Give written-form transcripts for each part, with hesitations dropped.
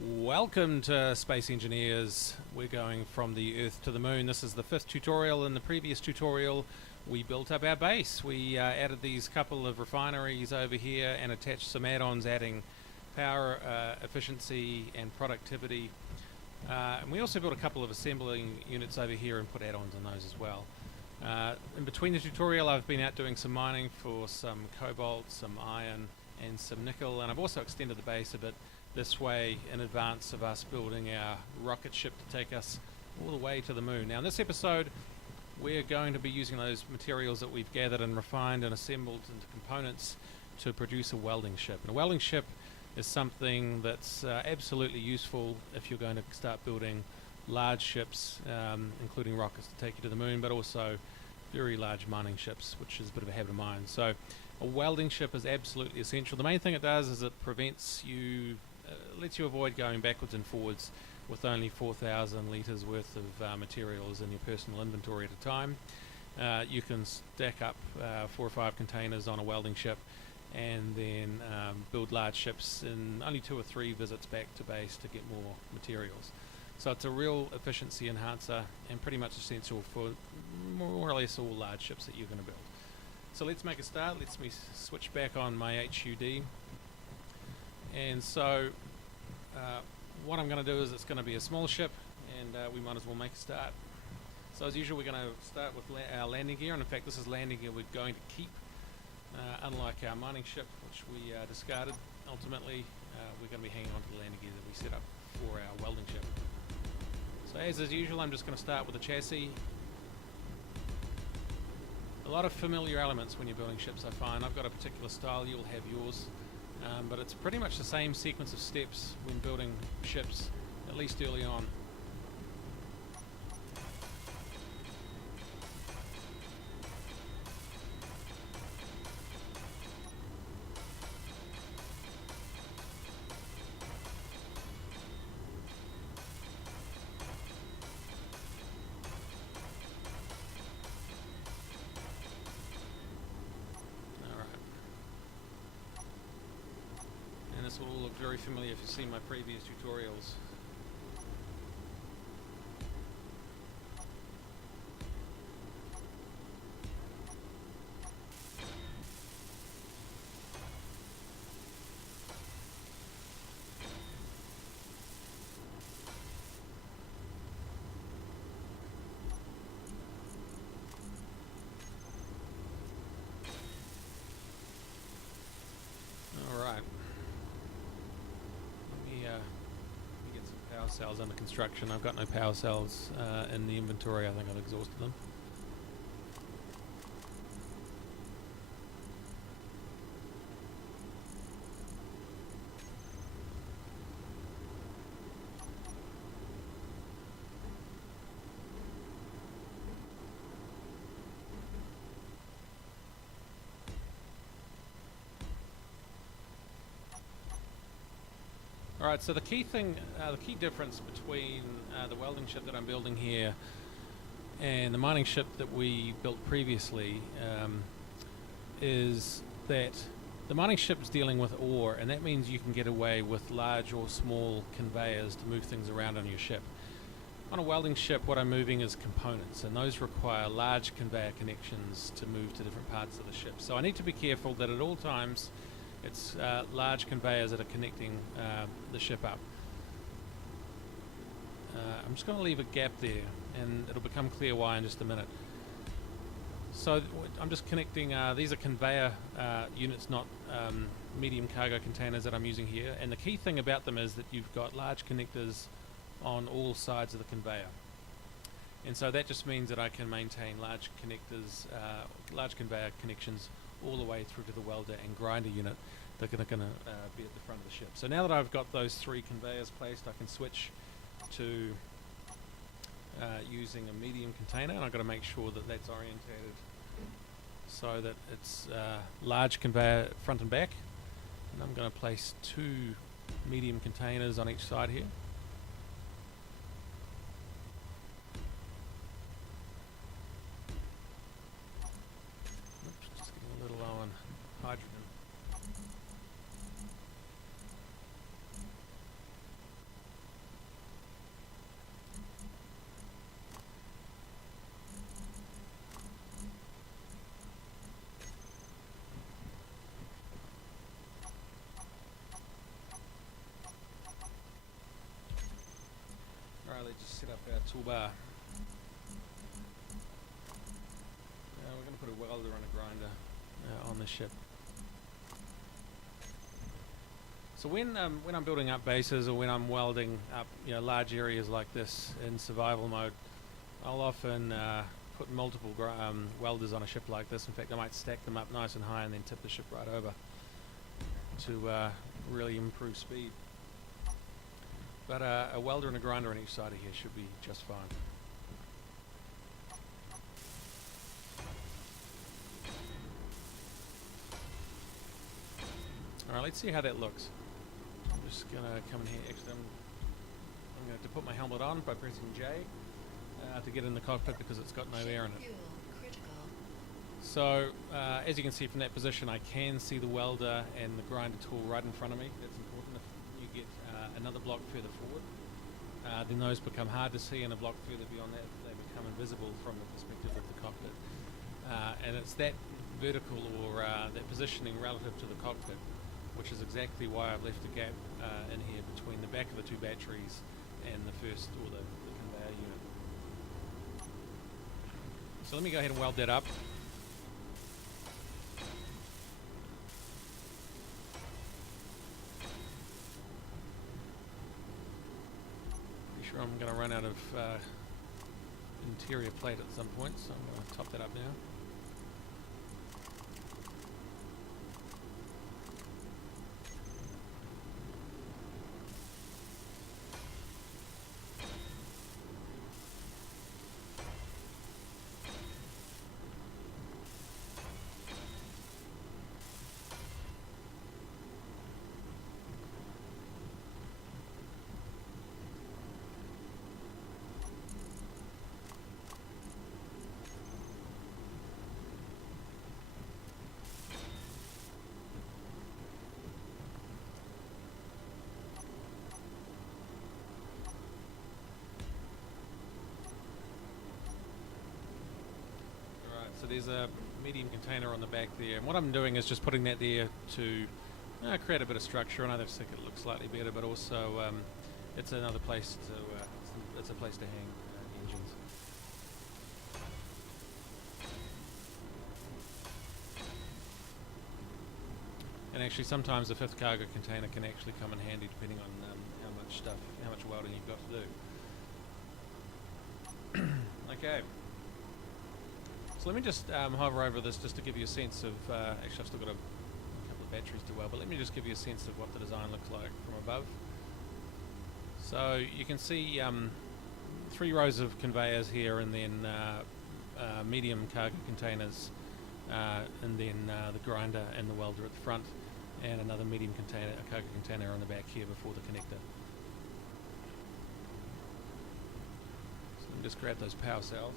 Welcome to Space Engineers. We're going from the Earth to the Moon. This is the fifth tutorial. In the previous tutorial, we built up our base. We added these couple of refineries over here and attached some add-ons adding power efficiency and productivity. And we also built a couple of assembling units over here and put add-ons on those as well. In between the tutorial, I've been out doing some mining for some cobalt, some iron, and some nickel, and I've also extended the base a bit this way in advance of us building our rocket ship to take us all the way to the moon. Now in this episode we're going to be using those materials that we've gathered and refined and assembled into components to produce a welding ship. And a welding ship is something that's absolutely useful if you're going to start building large ships, including rockets to take you to the moon, but also very large mining ships, which is a bit of a habit of mine. So a welding ship is absolutely essential. The main thing it does is it prevents you lets you avoid going backwards and forwards with only 4,000 litres worth of materials in your personal inventory at a time. You can stack up 4 or 5 containers on a welding ship and then build large ships in only 2 or 3 visits back to base to get more materials. So it's a real efficiency enhancer and pretty much essential for more or less all large ships that you're going to build. So let's make a start. Let's me switch back on my HUD. And so what I'm going to do is it's going to be a small ship, and we might as well make a start. So as usual, we're going to start with our landing gear, and in fact this is landing gear we're going to keep. Unlike our mining ship, which we discarded, ultimately we're going to be hanging on to the landing gear that we set up for our welding ship. So as usual, I'm just going to start with the chassis. A lot of familiar elements when you're building ships, I find. I've got a particular style, you'll have yours. But it's pretty much the same sequence of steps when building ships, at least early on. This will all look very familiar if you've seen my previous tutorials. Cells under construction. I've got no power cells in the inventory. I think I've exhausted them. Alright, so the key difference between the welding ship that I'm building here and the mining ship that we built previously is that the mining ship is dealing with ore, and that means you can get away with large or small conveyors to move things around on your ship. On a welding ship, what I'm moving is components, and those require large conveyor connections to move to different parts of the ship. So I need to be careful that at all times it's large conveyors that are connecting the ship up. I'm just going to leave a gap there, and it'll become clear why in just a minute. So I'm just connecting, these are conveyor units, not medium cargo containers that I'm using here. And the key thing about them is that you've got large connectors on all sides of the conveyor. And so that just means that I can maintain large connectors, large conveyor connections all the way through to the welder and grinder unit that are going to be at the front of the ship. So now that I've got those 3 conveyors placed, I can switch to using a medium container, and I've got to make sure that that's orientated so that it's large conveyor front and back. And I'm going to place 2 medium containers on each side here. Oops, just getting a little low on hydrogen. Alright, let's just set up our toolbar. We're going to put a welder and a grinder on the ship. So when I'm building up bases or when I'm welding up large areas like this in survival mode, I'll often put multiple welders on a ship like this. In fact, I might stack them up nice and high and then tip the ship right over to really improve speed. But a welder and a grinder on each side of here should be just fine. Alright, let's see how that looks. I'm just going to come in here. Actually, I'm going to have to put my helmet on by pressing J to get in the cockpit because it's got no air in it. So, as you can see from that position, I can see the welder and the grinder tool right in front of me. That's important. If you get another block further forward, then those become hard to see, and a block further beyond that, they become invisible from the perspective of the cockpit. And it's that vertical or that positioning relative to the cockpit, which is exactly why I've left a gap in here between the back of the two batteries and the first, or the conveyor unit. So let me go ahead and weld that up. Pretty sure I'm going to run out of interior plate at some point, so I'm going to top that up now. So there's a medium container on the back there, and what I'm doing is just putting that there to create a bit of structure. I know they've make it look slightly better, but also it's another place to it's a place to hang engines. And actually, sometimes the fifth cargo container can actually come in handy depending on how much welding you've got to do. Okay. So let me just hover over this just to give you a sense of, actually I've still got a couple of batteries to weld, but let me just give you a sense of what the design looks like from above. So you can see 3 rows of conveyors here, and then medium cargo containers, and then the grinder and the welder at the front, and another medium cargo container on the back here before the connector. So let me just grab those power cells.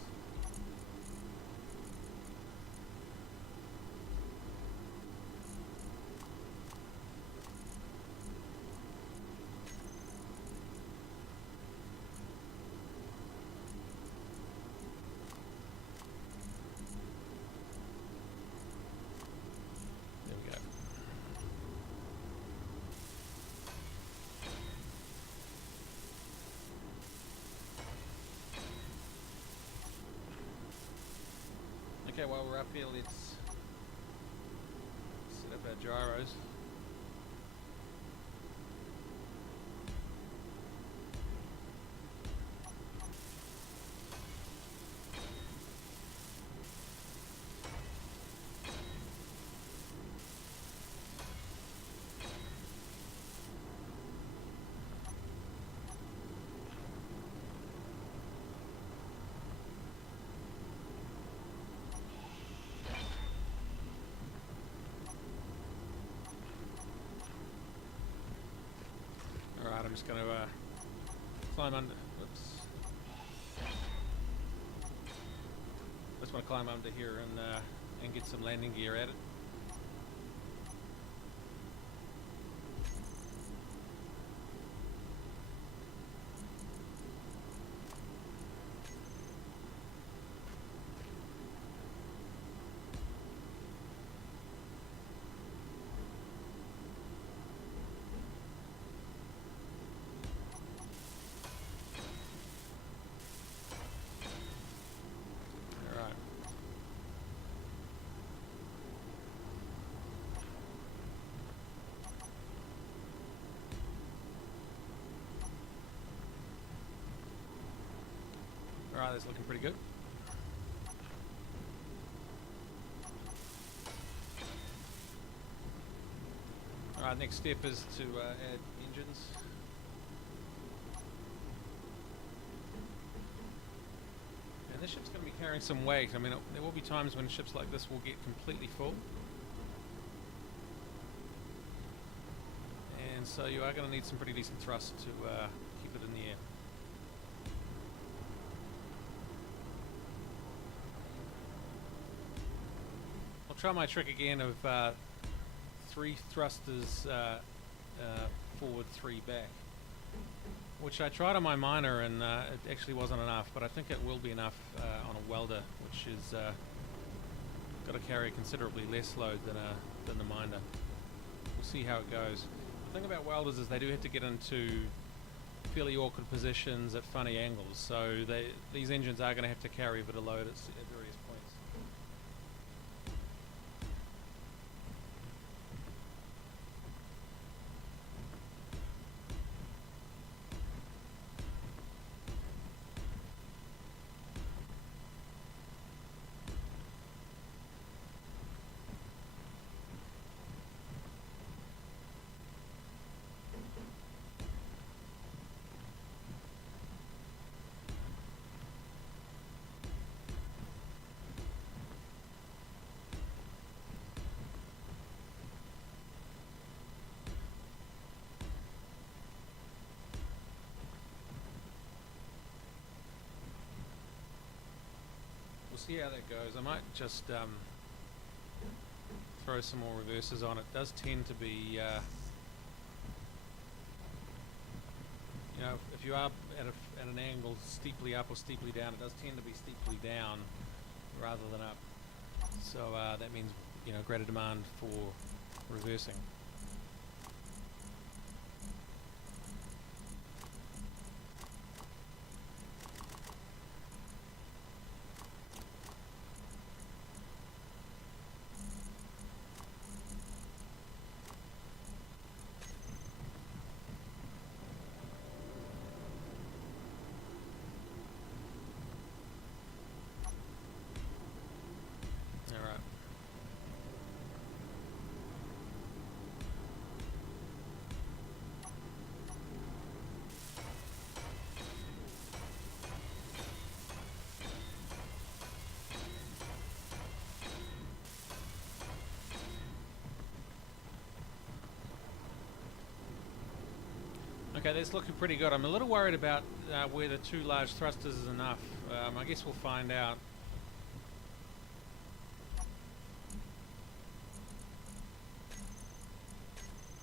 Okay, while we're up here, let's set up our gyros. Alright, I'm just going to climb under. Oops. Just want to climb under here and get some landing gear at it. far that's looking pretty good. Alright, next step is to add engines. And this ship's going to be carrying some weight. I mean, there will be times when ships like this will get completely full. And so you are going to need some pretty decent thrust to keep it in the air. I'll try my trick again of 3 thrusters forward, 3 back, which I tried on my miner and it actually wasn't enough, but I think it will be enough on a welder, which is got to carry considerably less load than the miner. We'll see how it goes. The thing about welders is they do have to get into fairly awkward positions at funny angles, so these engines are going to have to carry a bit of load at various points. See how that goes. I might just throw some more reverses on. It does tend to be, you know, if you are at an angle steeply up or steeply down, it does tend to be steeply down rather than up. So that means, you know, greater demand for reversing. Okay, that's looking pretty good. I'm a little worried about whether 2 large thrusters is enough. I guess we'll find out.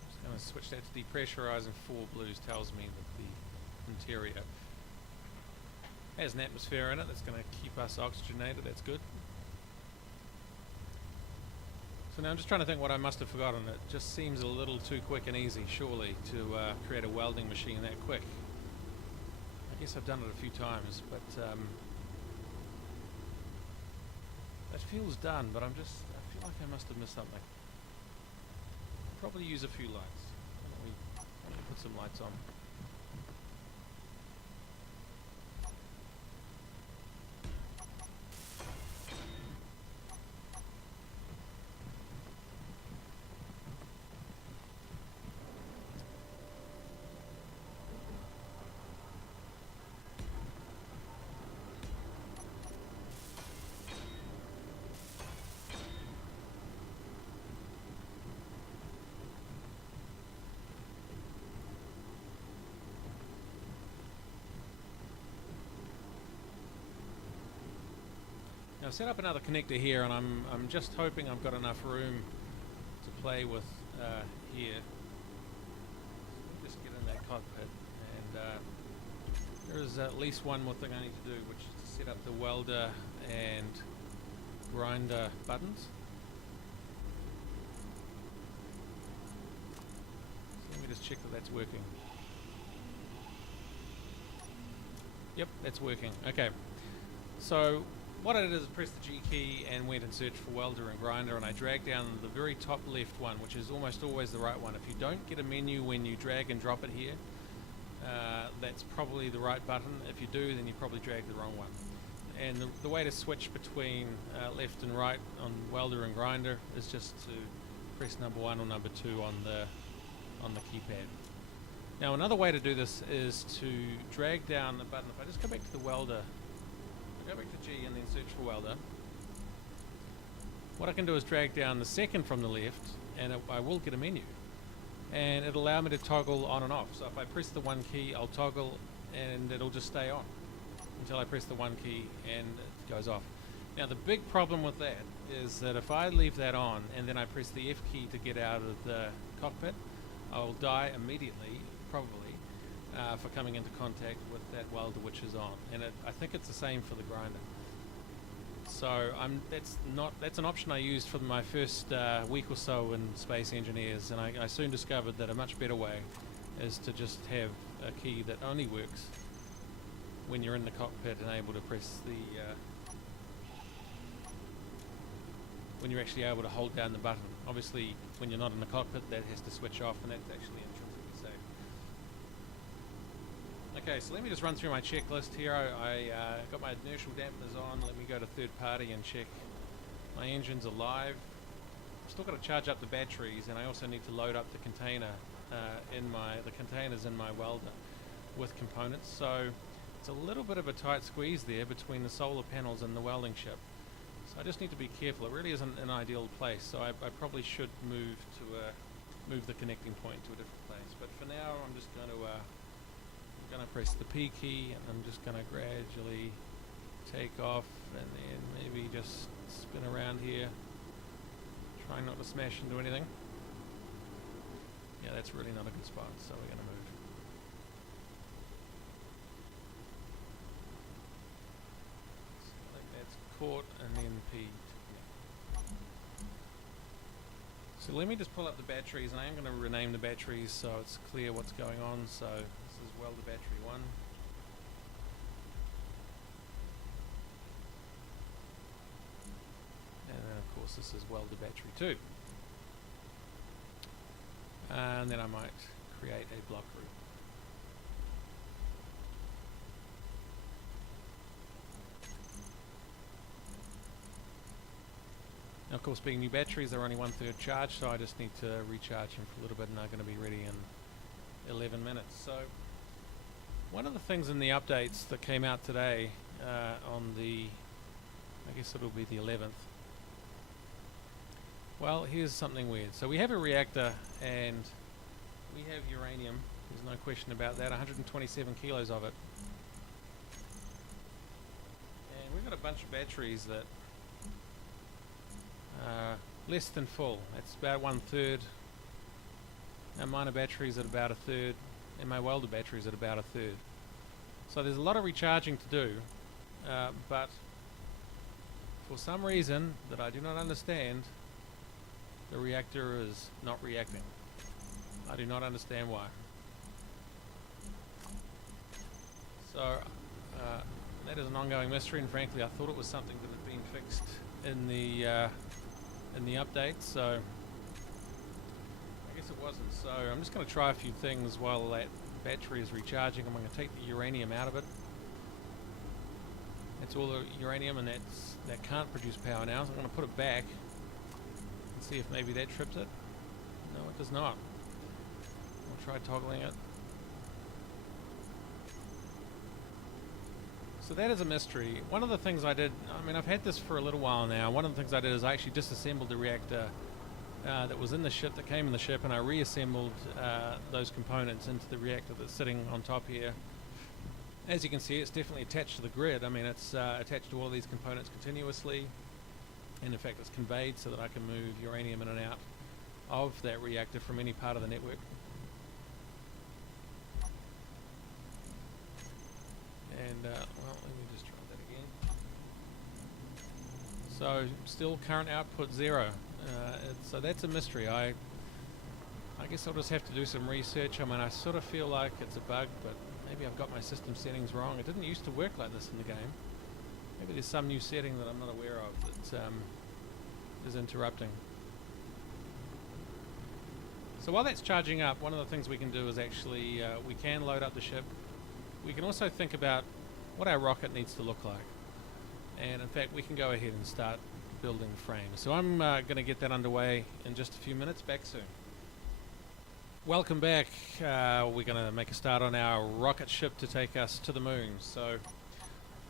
Just going to switch that to depressurizing. 4 blues tells me that the interior has an atmosphere in it that's going to keep us oxygenated. That's good. So now I'm just trying to think what I must have forgotten. It just seems a little too quick and easy, surely, to create a welding machine that quick. I guess I've done it a few times, but that feels done, but I feel like I must have missed something. Probably use a few lights. Why don't we put some lights on? I've set up another connector here, and I'm just hoping I've got enough room to play with here. Just get in that cockpit, and there is at least one more thing I need to do, which is to set up the welder and grinder buttons. So let me just check that that's working. Yep, that's working. Okay, so what I did is press the G key and went and searched for welder and grinder, and I dragged down the very top left one, which is almost always the right one. If you don't get a menu when you drag and drop it here, that's probably the right button. If you do, then you probably dragged the wrong one. And the way to switch between left and right on welder and grinder is just to press number 1 or number 2 on the keypad. Now another way to do this is to drag down the button. If I just go back to the welder, I go back to G and then search for welder. What I can do is drag down the second from the left, and I will get a menu. And it'll allow me to toggle on and off. So if I press the 1 key, I'll toggle and it'll just stay on until I press the 1 key and it goes off. Now the big problem with that is that if I leave that on and then I press the F key to get out of the cockpit, I'll die immediately, probably, for coming into contact with that welder which is on. And I think it's the same for the grinder. So that's an option I used for my first week or so in Space Engineers, and I soon discovered that a much better way is to just have a key that only works when you're in the cockpit and able to press the when you're actually able to hold down the button. Obviously when you're not in the cockpit, that has to switch off, and that's actually intrinsically safe. Okay, so let me just run through my checklist here. I got my inertial dampeners on. Let me go to third party and check my engine's alive. I've still got to charge up the batteries, and I also need to load up the container the containers in my welder with components. So it's a little bit of a tight squeeze there between the solar panels and the welding ship. So I just need to be careful. It really isn't an ideal place, so I probably should move the connecting point to a different place. But for now, I'm just going to press the P key, and I'm just going to gradually take off and then maybe just spin around here, trying not to smash into anything. Yeah, that's really not a good spot, so we're going to move. So I think that's caught and then P. So let me just pull up the batteries, and I am going to rename the batteries so it's clear what's going on. So this is welder battery 1. And then of course this is welder battery 2. And then I might create a block group. Now, of course, being new batteries, they're only 1/3 charged, so I just need to recharge them for a little bit, and they're going to be ready in 11 minutes. So one of the things in the updates that came out today on the, I guess it'll be the 11th. Well, here's something weird. So we have a reactor and we have uranium. There's no question about that. 127 kilos of it. And we've got a bunch of batteries that are less than full. That's about 1/3. Now minor batteries at about 1/3, and my welder batteries at about 1/3. So there's a lot of recharging to do, but for some reason that I do not understand, the reactor is not reacting. I do not understand why. So that is an ongoing mystery, and frankly I thought it was something that had been fixed in the update, so I guess it wasn't. So I'm just going to try a few things while that battery is recharging. I'm going to take the uranium out of it. That's all the uranium, and that can't produce power now, so I'm going to put it back and see if maybe that trips it. No, it does not. I'll try toggling it. So that is a mystery. One of the things I did, I mean, I've had this for a little while now. One of the things I did is I actually disassembled the reactor that was in the ship, that came in the ship, and I reassembled those components into the reactor that's sitting on top here. As you can see, it's definitely attached to the grid. I mean, it's attached to all these components continuously, and in fact it's conveyed so that I can move uranium in and out of that reactor from any part of the network. And well, let me just try that again. So still current output 0. So that's a mystery. I guess I'll just have to do some research. I mean, I sort of feel like it's a bug, but maybe I've got my system settings wrong. It didn't used to work like this in the game. Maybe there's some new setting that I'm not aware of that is interrupting. So while that's charging up, one of the things we can do is actually we can load up the ship. We can also think about what our rocket needs to look like. And in fact, we can go ahead and start building the frame. So I'm going to get that underway in just a few minutes. Back soon. Welcome back. We're going to make a start on our rocket ship to take us to the moon. So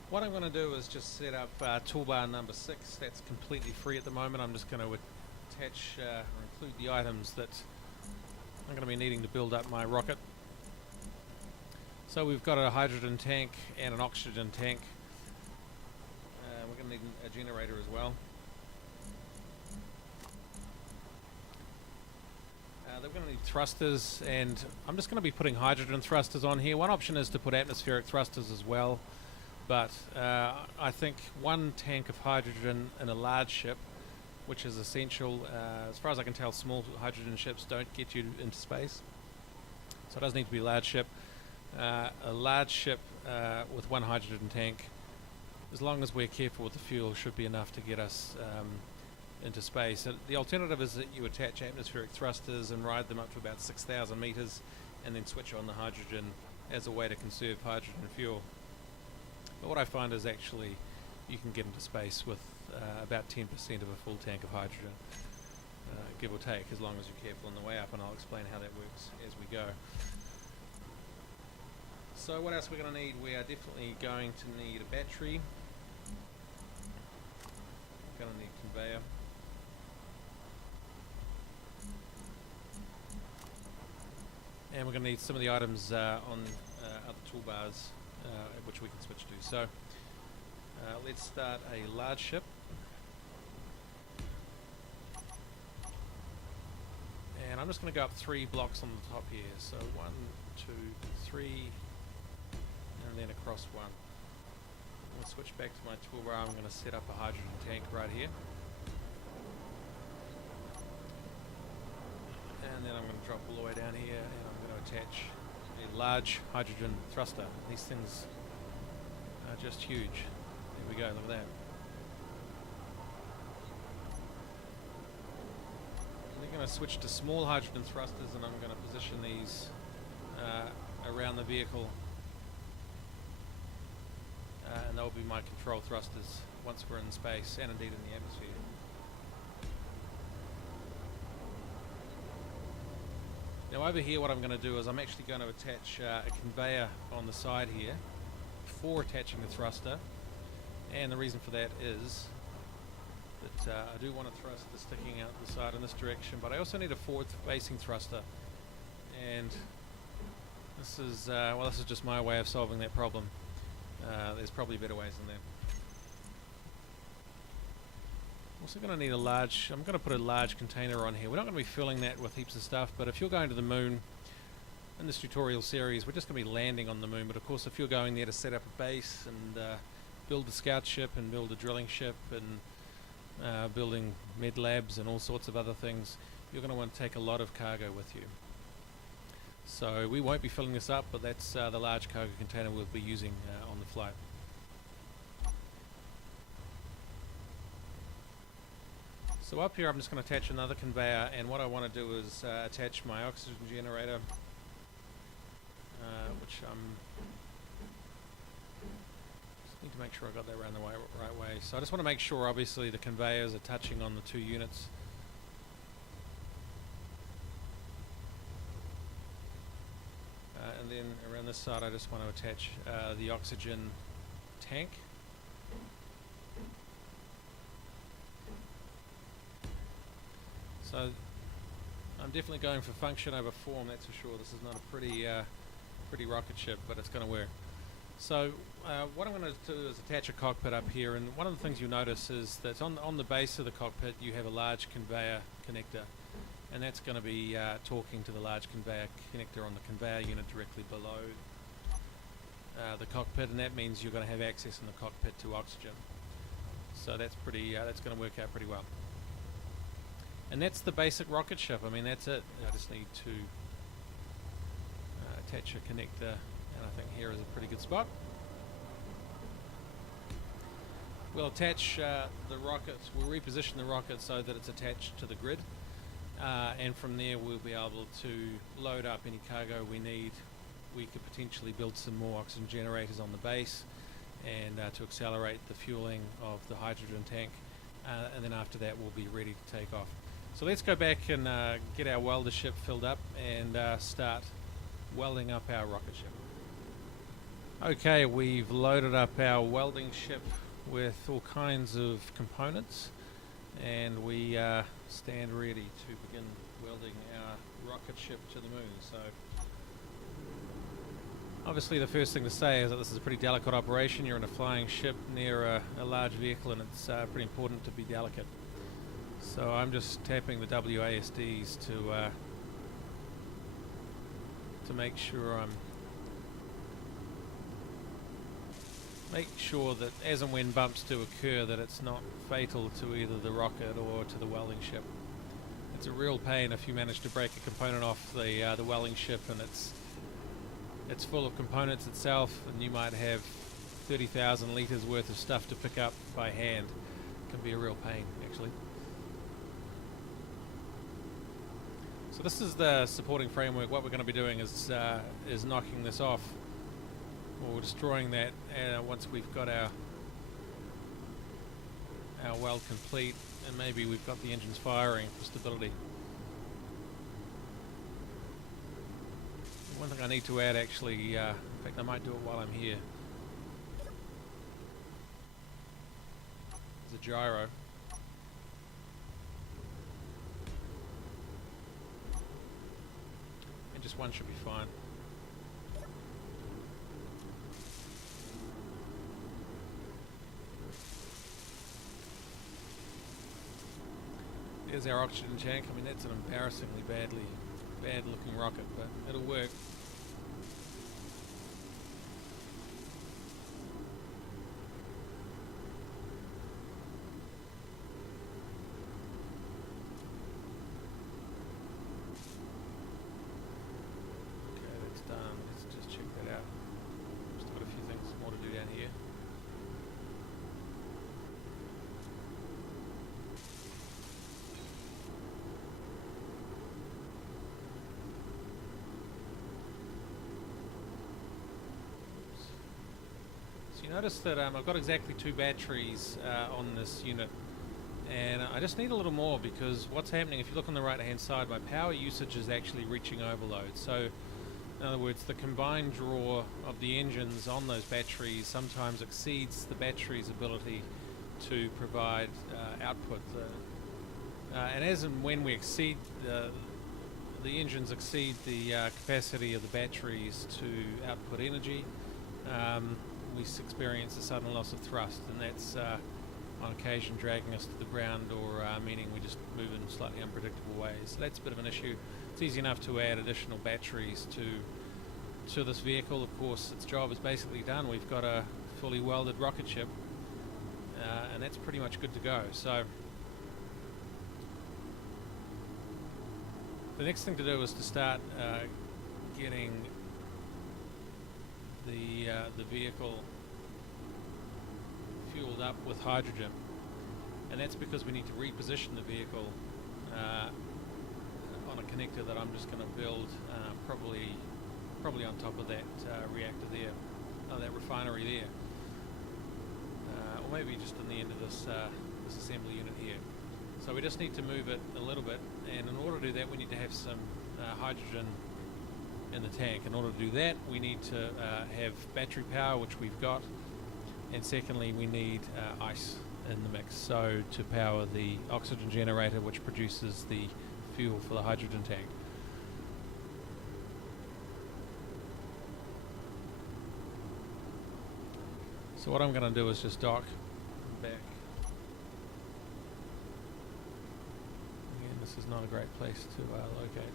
what I'm going to do is just set up toolbar number 6. That's completely free at the moment. I'm just going to attach or include the items that I'm going to be needing to build up my rocket. So we've got a hydrogen tank and an oxygen tank. We're going to need a generator as well. They're going to need thrusters, and I'm just going to be putting hydrogen thrusters on here. One option is to put atmospheric thrusters as well, but I think one tank of hydrogen in a large ship, which is essential. As far as I can tell, small hydrogen ships don't get you into space, so it does need to be a large ship. A large ship with one hydrogen tank, as long as we're careful with the fuel, should be enough to get us into space. The alternative is that you attach atmospheric thrusters and ride them up to about 6,000 meters and then switch on the hydrogen as a way to conserve hydrogen fuel. But what I find is actually you can get into space with about 10% of a full tank of hydrogen, give or take, as long as you're careful on the way up, and I'll explain how that works as we go. So what else we're going to need? We are definitely going to need a battery. We're going to need a conveyor. And we're going to need some of the items on other toolbars which we can switch to. So let's start a large ship. And I'm just going to go up 3 blocks on the top here. So 1, 2, 3, and then across 1. I'm going to switch back to my toolbar. I'm going to set up a hydrogen tank right here. And then I'm going to drop all the way down here, and I'm going to attach a large hydrogen thruster. These things are just huge. There we go, look at that. We're going to switch to small hydrogen thrusters, and I'm going to position these around the vehicle. And they'll be my control thrusters once we're in space, and indeed in the atmosphere. Now over here what I'm going to do is I'm actually going to attach a conveyor on the side here before attaching the thruster, and the reason for that is that I do want a thruster sticking out the side in this direction, but I also need a forward facing thruster, and this is well, this is just my way of solving that problem. There's probably better ways than that. Also going to need a large, I'm going to put a large container on here. We're not going to be filling that with heaps of stuff, but if you're going to the moon in this tutorial series, we're just going to be landing on the moon. But of course, if you're going there to set up a base and build a scout ship and build a drilling ship and building med labs and all sorts of other things, you're going to want to take a lot of cargo with you. So we won't be filling this up, but that's the large cargo container we'll be using on the flight. So up here I'm just going to attach another conveyor, and what I want to do is attach my oxygen generator, which just need to make sure I got that around the right way. So I just want to make sure obviously the conveyors are touching on the 2 units. And then around this side I just want to attach the oxygen tank. So I'm definitely going for function over form, that's for sure. This is not a pretty rocket ship, but it's going to work. So what I'm going to do is attach a cockpit up here, and one of the things you'll notice is that on the base of the cockpit you have a large conveyor connector, and that's going to be talking to the large conveyor connector on the conveyor unit directly below the cockpit, and that means you're going to have access in the cockpit to oxygen. So that's going to work out pretty well. And that's the basic rocket ship. I mean, that's it. I just need to attach a connector, and I think here is a pretty good spot. We'll attach the rockets, we'll reposition the rocket so that it's attached to the grid, and from there we'll be able to load up any cargo we need. We could potentially build some more oxygen generators on the base, and to accelerate the fueling of the hydrogen tank, and then after that we'll be ready to take off. So let's go back and get our welder ship filled up and start welding up our rocket ship. Okay, we've loaded up our welding ship with all kinds of components, and we stand ready to begin welding our rocket ship to the moon. So obviously the first thing to say is that this is a pretty delicate operation. You're in a flying ship near a large vehicle, and it's pretty important to be delicate. So I'm just tapping the WASDs to make sure that as and when bumps do occur, that it's not fatal to either the rocket or to the welding ship. It's a real pain if you manage to break a component off the welding ship and it's full of components itself, and you might have 30,000 litres worth of stuff to pick up by hand. It can be a real pain, actually. So this is the supporting framework. What we're going to be doing is knocking this off, or destroying that once we've got our weld complete, and maybe we've got the engines firing for stability. One thing I need to add, actually, in fact I might do it while I'm here, is a gyro. And just one should be fine. There's our oxygen tank. I mean, that's an embarrassingly bad looking rocket, but it'll work. Okay, that's done. Let's just check that out. Still got a few things more to do down here. You notice that I've got exactly 2 batteries on this unit, and I just need a little more, because what's happening, if you look on the right hand side, my power usage is actually reaching overload. So in other words, the combined draw of the engines on those batteries sometimes exceeds the battery's ability to provide output. And as and when we exceed the engines exceed the capacity of the batteries to output energy, we experience a sudden loss of thrust, and that's on occasion dragging us to the ground, or meaning we just move in slightly unpredictable ways. So that's a bit of an issue. It's easy enough to add additional batteries to this vehicle. Of course, its job is basically done. We've got a fully welded rocket ship, and that's pretty much good to go. So the next thing to do is to start getting the vehicle fueled up with hydrogen, and that's because we need to reposition the vehicle on a connector that I'm just going to build probably on top of that reactor there, that refinery there, or maybe just in the end of this assembly unit here. So we just need to move it a little bit, and in order to do that we need to have some hydrogen in the tank. In order to do that we need to have battery power, which we've got, and secondly we need ice in the mix, so to power the oxygen generator which produces the fuel for the hydrogen tank. So what I'm going to do is just dock back. Again, this is not a great place to locate.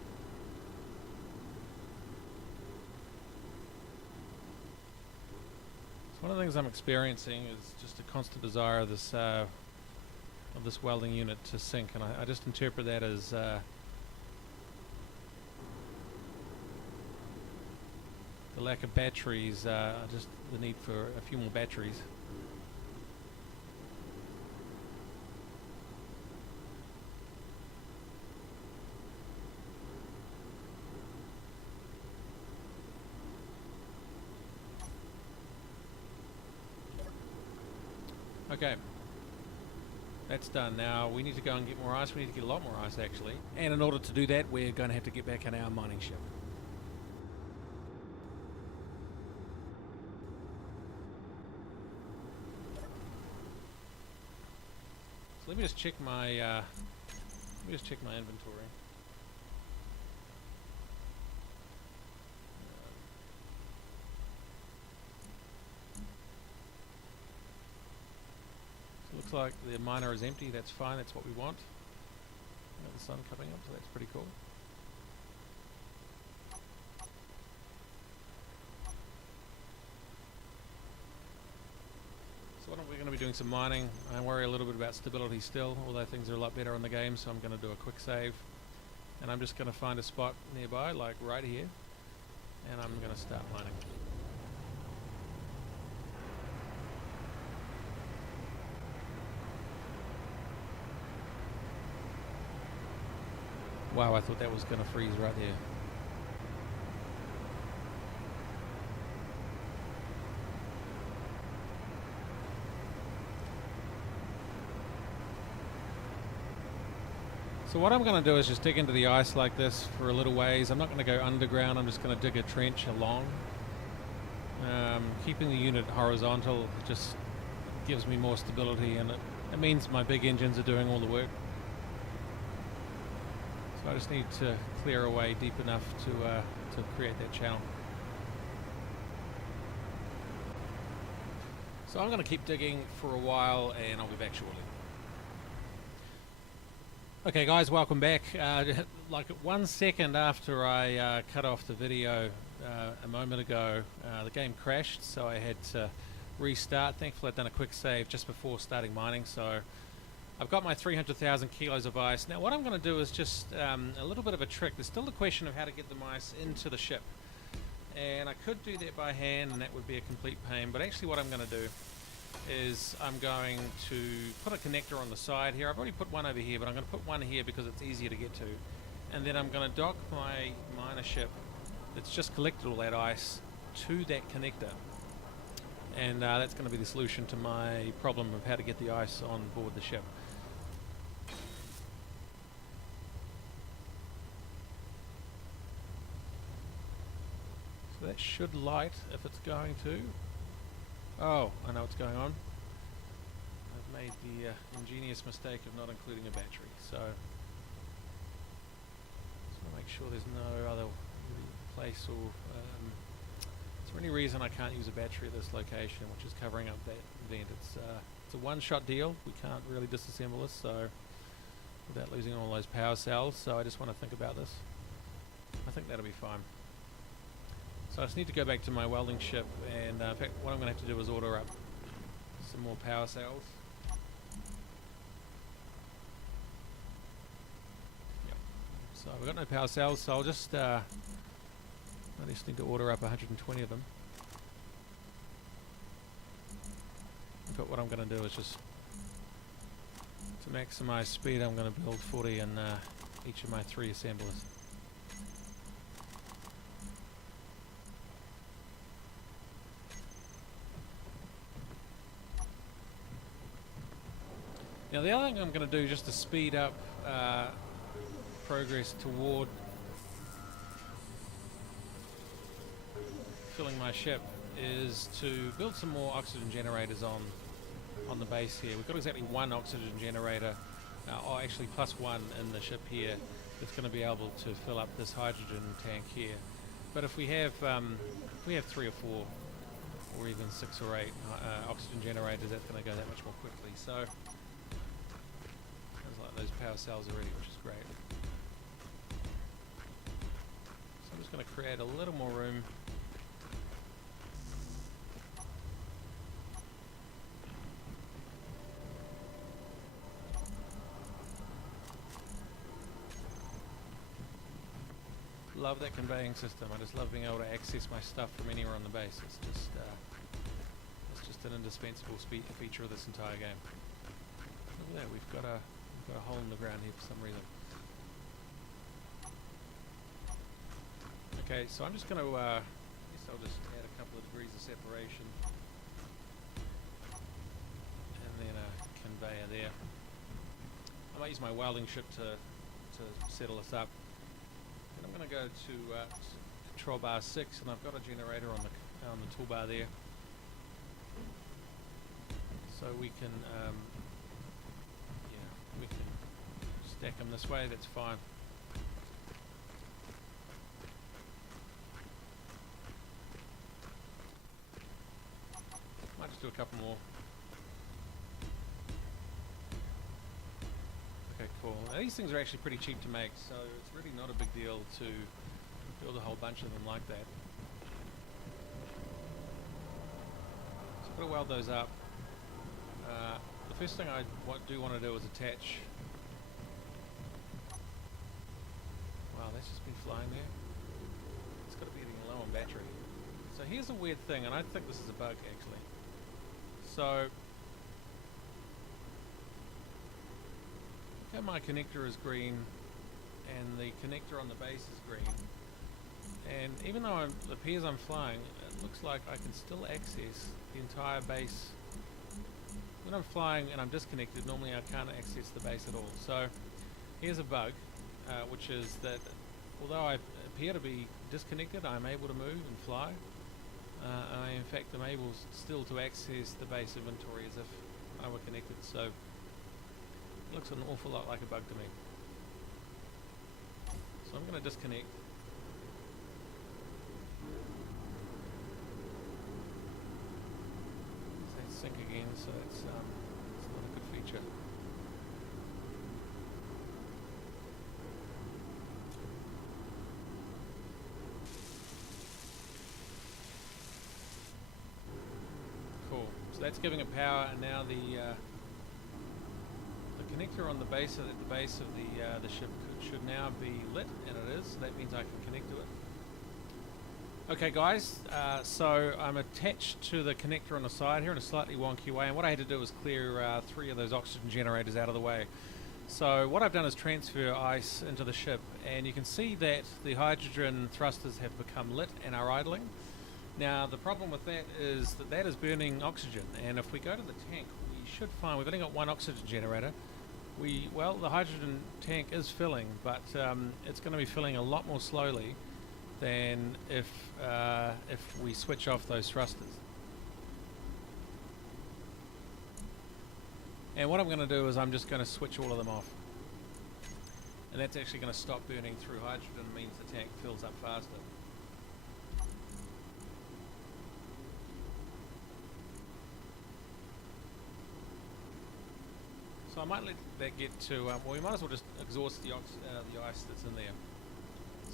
One of the things I'm experiencing is just a constant desire of this welding unit to sink, and I just interpret that as the lack of batteries, just the need for a few more batteries. Okay, that's done. Now we need to go and get more ice. We need to get a lot more ice actually. And in order to do that, we're going to have to get back in our mining ship. So let me just check my inventory. So it looks like the miner is empty. That's fine. That's what we want. Got the sun coming up, so that's pretty cool. So we're going to be doing some mining. I worry a little bit about stability still, although things are a lot better in the game, so I'm going to do a quick save. And I'm just going to find a spot nearby, like right here, and I'm going to start mining. Wow, I thought that was going to freeze right there. So what I'm going to do is just dig into the ice like this for a little ways. I'm not going to go underground, I'm just going to dig a trench along. Keeping the unit horizontal just gives me more stability, and it means my big engines are doing all the work. So I just need to clear away deep enough to create that channel. So I'm going to keep digging for a while and I'll be back shortly. Okay guys, welcome back. Like 1 second after I cut off the video a moment ago, the game crashed, so I had to restart. Thankfully I'd done a quick save just before starting mining, so I've got my 300,000 kilos of ice. Now what I'm going to do is just a little bit of a trick. There's still the question of how to get the ice into the ship, and I could do that by hand and that would be a complete pain, but actually what I'm going to do is I'm going to put a connector on the side here. I've already put one over here, but I'm going to put one here because it's easier to get to. And then I'm going to dock my miner ship that's just collected all that ice to that connector. And that's going to be the solution to my problem of how to get the ice on board the ship. So that should light if it's going to. Oh, I know what's going on. I've made the ingenious mistake of not including a battery, so just want to make sure there's no other place or is there any reason I can't use a battery at this location, which is covering up that vent. It's a one-shot deal. We can't really disassemble this, so without losing all those power cells. So I just want to think about this. I think that'll be fine. So I just need to go back to my welding ship, and in fact what I'm going to have to do is order up some more power cells. Yep. So we've got no power cells, so I'll just I just need to order up 120 of them. But what I'm going to do is just, to maximize speed, I'm going to build 40 in each of my 3 assemblers. Now the other thing I'm going to do just to speed up progress toward filling my ship is to build some more oxygen generators on the base here. We've got exactly 1 oxygen generator, or actually plus 1 in the ship here, that's going to be able to fill up this hydrogen tank here. But if we have 3 or 4 or even 6 or 8 oxygen generators, that's going to go that much more quickly. So those power cells already, which is great. So I'm just going to create a little more room. Love that conveying system. I just love being able to access my stuff from anywhere on the base. It's just an indispensable feature of this entire game. Look at that, we've got a hole in the ground here for some reason. Okay, so I'm just going to, I guess I'll just add a couple of degrees of separation. And then a conveyor there. I might use my welding ship to settle this up. And I'm going to go to control bar 6, and I've got a generator on the toolbar there, so we can we can stack them this way. That's fine. Might just do a couple more. Okay, cool. Now, these things are actually pretty cheap to make, so it's really not a big deal to build a whole bunch of them like that. So I've got to weld those up. The first thing I do want to do is attach. Wow, that's just been flying there. It's got to be getting low on battery. So here's a weird thing, and I think this is a bug actually. So okay, my connector is green and the connector on the base is green, and even though it appears I'm flying, it looks like I can still access the entire base. When I'm flying and I'm disconnected, normally I can't access the base at all. So here's a bug, which is that although I appear to be disconnected, I'm able to move and fly. I in fact am able still to access the base inventory as if I were connected. So it looks an awful lot like a bug to me. So I'm going to disconnect. Sync again, so it's not a good feature. Cool. So that's giving it power, and now the connector on the base of the ship should now be lit, and it is. So that means I can connect to it. Okay guys, so I'm attached to the connector on the side here in a slightly wonky way, and what I had to do was clear 3 of those oxygen generators out of the way. So what I've done is transfer ice into the ship, and you can see that the hydrogen thrusters have become lit and are idling. Now the problem with that is that is burning oxygen, and if we go to the tank we should find we've only got 1 oxygen generator. Well, the hydrogen tank is filling, but it's going to be filling a lot more slowly than if we switch off those thrusters. And what I'm going to do is I'm just going to switch all of them off, and that's actually going to stop burning through hydrogen. Means the tank fills up faster. So I might let that get to well, we might as well just exhaust the ice that's in there.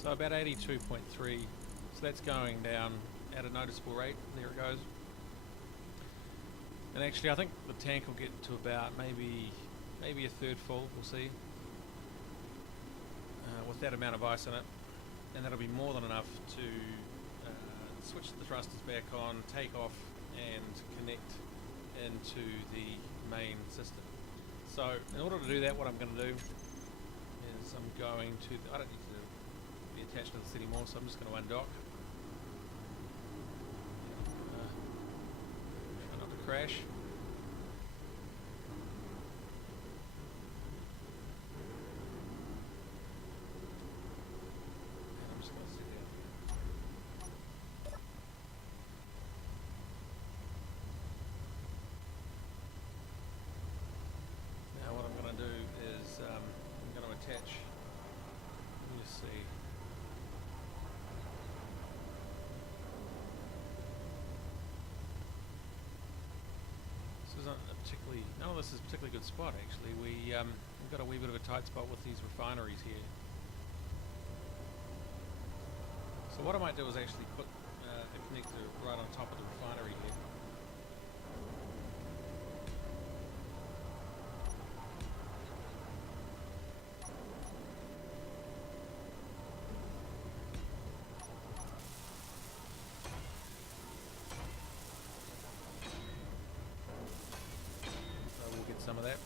So about 82.3, so that's going down at a noticeable rate. There it goes. And actually I think the tank will get to about maybe a third full, we'll see, with that amount of ice in it. And that'll be more than enough to switch the thrusters back on, take off and connect into the main system. So in order to do that, what I'm going to do is I'm going to, I don't need to be attached to this anymore, so I'm just going to undock. Try not to crash. And I'm just going to sit down. Now what I'm going to do is I'm going to attach, let me just see. None of this is a particularly good spot actually. We've got a wee bit of a tight spot with these refineries here. So what I might do is actually put a connector right on top of the refinery here. Some of that.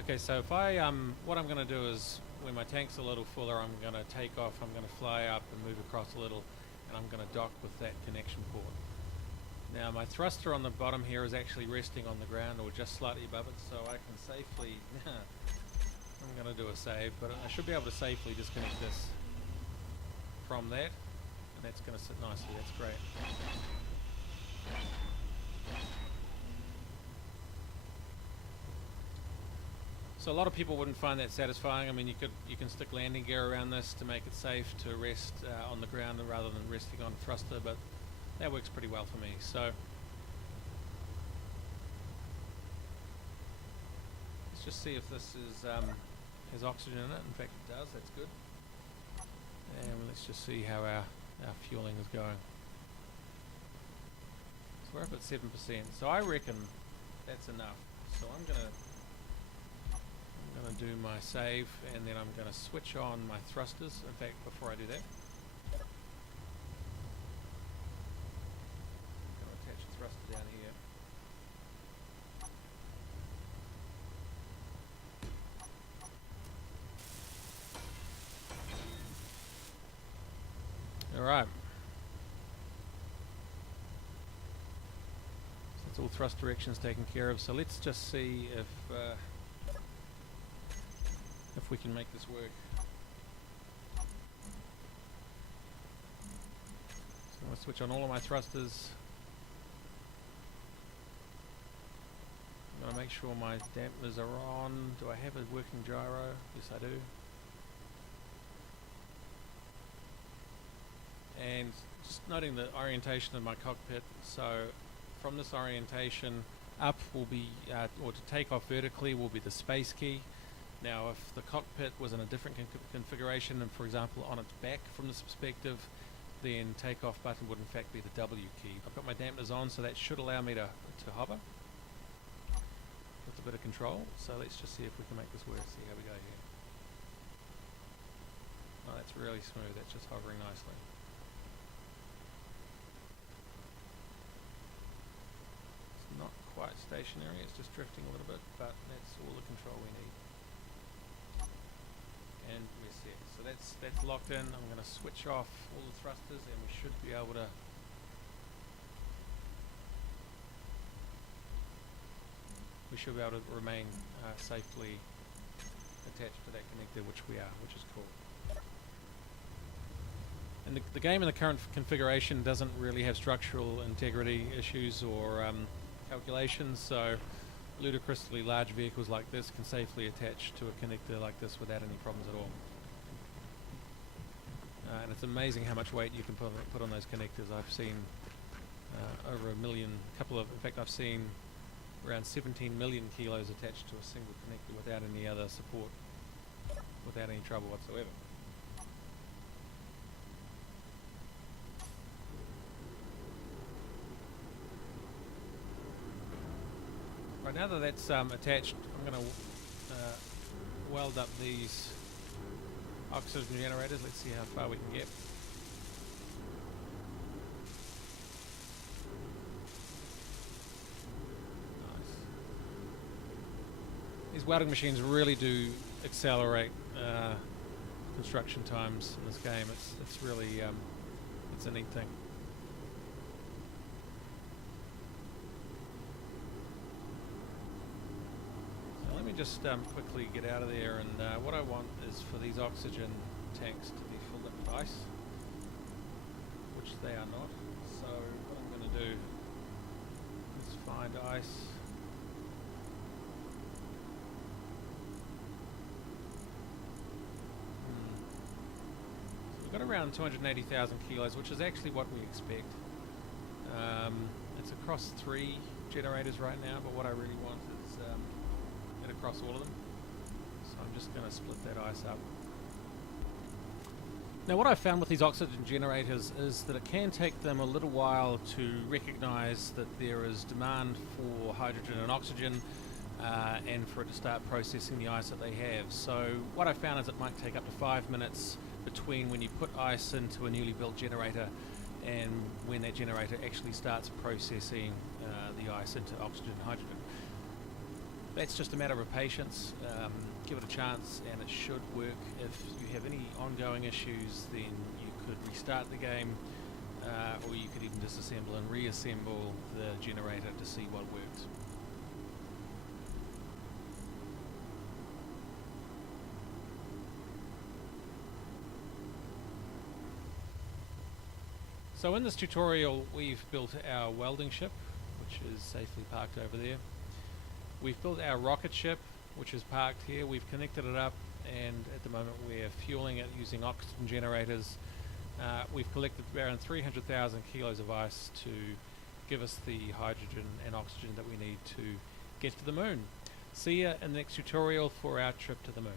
Okay, so if I what I'm going to do is when my tank's a little fuller, I'm going to take off. I'm going to fly up and move across a little, and I'm going to dock with that connection port. Now my thruster on the bottom here is actually resting on the ground or just slightly above it, so I can safely I'm going to do a save, but I should be able to safely disconnect this from that, and that's going to sit nicely. That's great. So a lot of people wouldn't find that satisfying. I mean, you can stick landing gear around this to make it safe to rest on the ground rather than resting on thruster, but that works pretty well for me. So let's just see if this is has oxygen in it. In fact, it does. That's good. And let's just see how our fueling is going. So we're up at 7%. So I reckon that's enough. So I'm gonna do my save, and then I'm going to switch on my thrusters. In fact, before I do that, I'm going to attach a thruster down here. Alright. So that's all thrust directions taken care of. So let's just see if we can make this work. So I'm going to switch on all of my thrusters. I'm going to make sure my dampeners are on. Do I have a working gyro? Yes, I do. And just noting the orientation of my cockpit. So from this orientation up will be, or to take off vertically will be the space key. Now, if the cockpit was in a different configuration, and for example on its back from this perspective, then takeoff button would in fact be the W key. I've got my dampeners on, so that should allow me to hover with a bit of control. So let's just see if we can make this work. See how we go here. Oh, that's really smooth. That's just hovering nicely. It's not quite stationary. It's just drifting a little bit, but that's all the control we need. And we're set. So that's locked in. I'm going to switch off all the thrusters, and we should be able to remain safely attached to that connector, which we are, which is cool. And the game in the current configuration doesn't really have structural integrity issues or calculations, so ludicrously large vehicles like this can safely attach to a connector like this without any problems at all. And it's amazing how much weight you can put on those connectors. I've seen over a million, in fact I've seen around 17 million kilos attached to a single connector without any other support, without any trouble whatsoever. Right, now that that's attached, I'm going to weld up these oxygen generators. Let's see how far we can get. Nice. These welding machines really do accelerate construction times in this game. It's really it's a neat thing. Let me just quickly get out of there, and what I want is for these oxygen tanks to be filled up with ice, which they are not. So what I'm going to do is find ice. So we've got around 280,000 kilos, which is actually what we expect. It's across 3 generators right now, but what I really want is across all of them. So I'm just going to split that ice up. Now what I've found with these oxygen generators is that it can take them a little while to recognize that there is demand for hydrogen and oxygen and for it to start processing the ice that they have. So what I found is it might take up to 5 minutes between when you put ice into a newly built generator and when that generator actually starts processing the ice into oxygen and hydrogen. That's just a matter of patience. Give it a chance and it should work. If you have any ongoing issues, then you could restart the game or you could even disassemble and reassemble the generator to see what works. So in this tutorial we've built our welding ship, which is safely parked over there. We've built our rocket ship, which is parked here. We've connected it up, and at the moment we're fueling it using oxygen generators. We've collected around 300,000 kilos of ice to give us the hydrogen and oxygen that we need to get to the moon. See ya in the next tutorial for our trip to the moon.